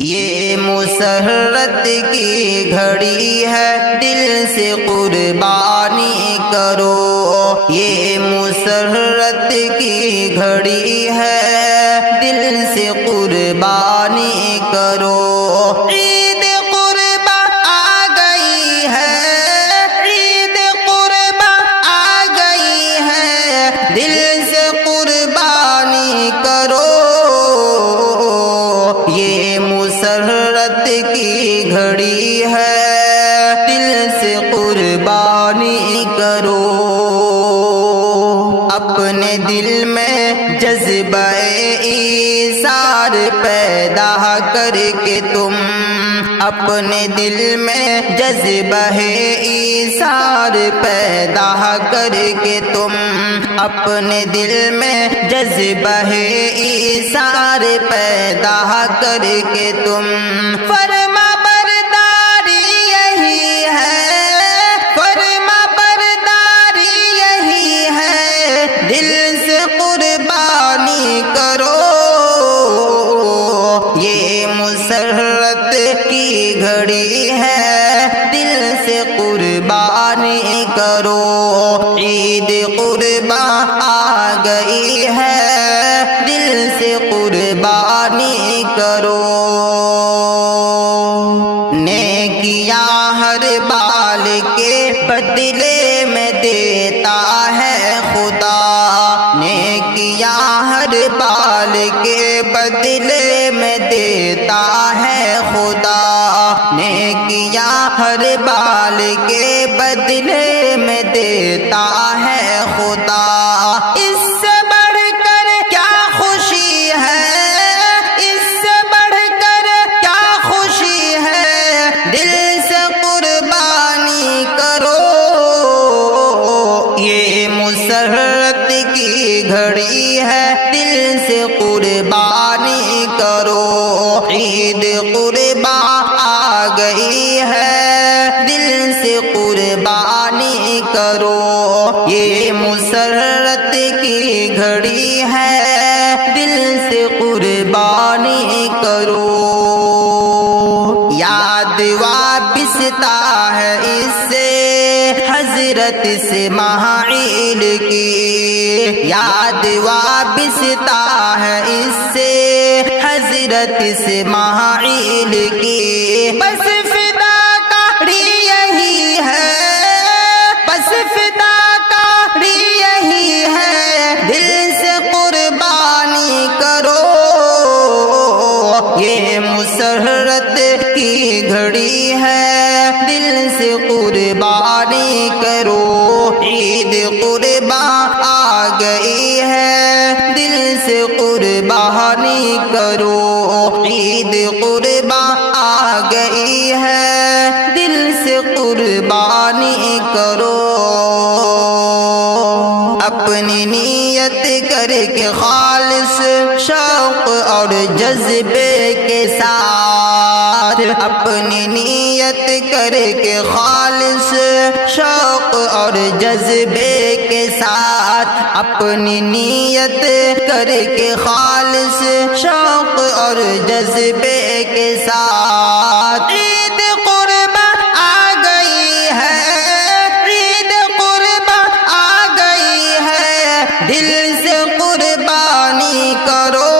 یہ مسرت کی گھڑی ہے، دل سے قربانی کرو۔ یہ مسرت کی گھڑی ہے، دل سے قربانی کرو۔ عید قربا آ گئی ہے، عید قربا آ گئی ہے، دل سے قربانی کرو۔ یہ مسرت کی گھڑی ہے، دل سے قربانی کرو۔ اپنے دل میں جذبہ ایثار پیدا کر کے تم، اپنے دل میں جذبہ ایثار پیدا کر کے تم، اپنے دل میں جذبہ ایثار پیدا کر کے تم فرما برداری یہی ہے، فرما برداری یہی ہے، دل سے قربانی کرو۔ یہ مسرت کی گھڑی ہے، دل سے قربانی کرو۔ عید قربا آ گئی ہے، دل سے قربانی کرو۔ نیکیاں ہر بال کے بدلے میں دیتا ہے خدا، نیکیاں ہر بال کے بدلے میں دیتا ہے خدا، نیکیاں ہر بال کے بدلے میں دیتا ہے خدا۔ اس سے بڑھ کر کیا خوشی ہے، اس سے بڑھ کر کیا خوشی ہے، دل سے قربانی کرو۔ یہ مسرت کی گھڑی ہے، دل سے قربانی کرو۔ عید قربا آ گئی ہے، دل سے قربانی کرو۔ یہ مسرت کی گھڑی ہے، دل سے قربانی کرو۔ یاد وابستہ ہے اس سے حضرت اسماعیل کی، یاد وابستہ ہے اس سے حضرت اسماعیل کی۔ بس فدا کاری یہی ہے، بس فدا کاری یہی ہے، دل سے قربانی کرو۔ یہ مسرت کی گھڑی ہے، دل سے قربانی کرو۔ عید قربا آ گئی ہے، دل سے قربانی کرو۔ عید قربا آ گئی ہے، دل سے قربانی کرو۔ اپنی نیت کر کے خالص شوق اور جذبے کے ساتھ، اپنی نیت کر کے خالص شوق اور جذبے کے ساتھ، اپنی نیت کر کے خالص شوق اور جذبے کے ساتھ۔ عید قربا آ گئی ہے، عید قربا آ گئی ہے، دل سے قربانی کرو۔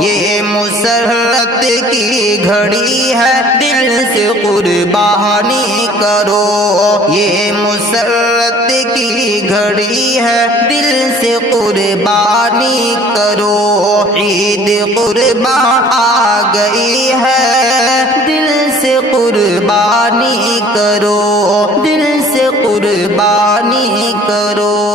یہ مسرت کی گھڑی ہے، دل سے قربانی کرو۔ یہ مسرت کی گھڑی ہے، دل سے قربانی کرو۔ عید قربا آ گئی ہے، دل سے قربانی کرو، دل سے قربانی کرو۔